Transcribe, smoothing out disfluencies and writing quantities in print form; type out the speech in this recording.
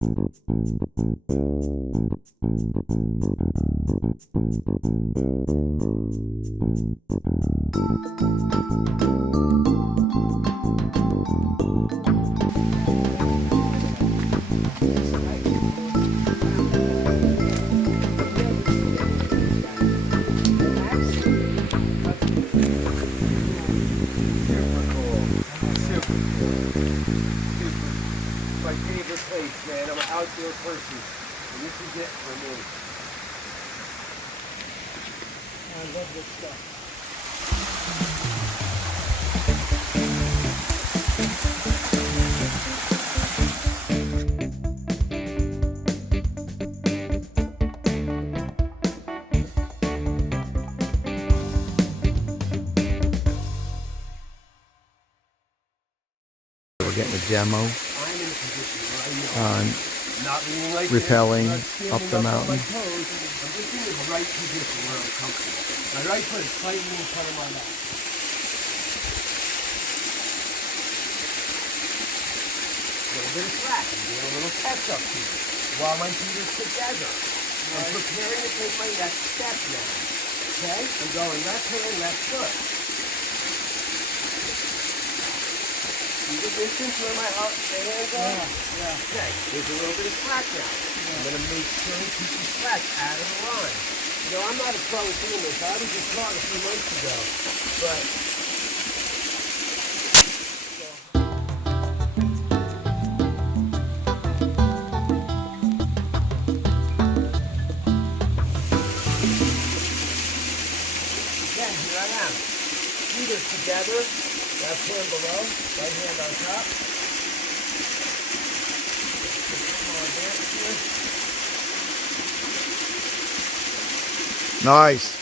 My favorite place, man. I'm an outdoor person, and this is it for me. I love this stuff. We're getting a demo I'm in a position where I know. on Not leaning like rappelling this, not up the standing mountain. on my toes. I'm just in the right position where I'm comfortable. My right foot is slightly in front of my left. A little bit of slack. I'm doing a little catch up here while my feet are together. I'm preparing to take my next step now. Okay? I'm going left hand, left foot. See the distance where my hands are? Yeah. Okay, there's a little bit of slack now. I'm going to make sure to keep the slack out of the line. You know, I'm not a pro at doing this. I was just taught a few months ago. But... Again, here I am. Feet are together. Left hand below, right hand on top. Nice.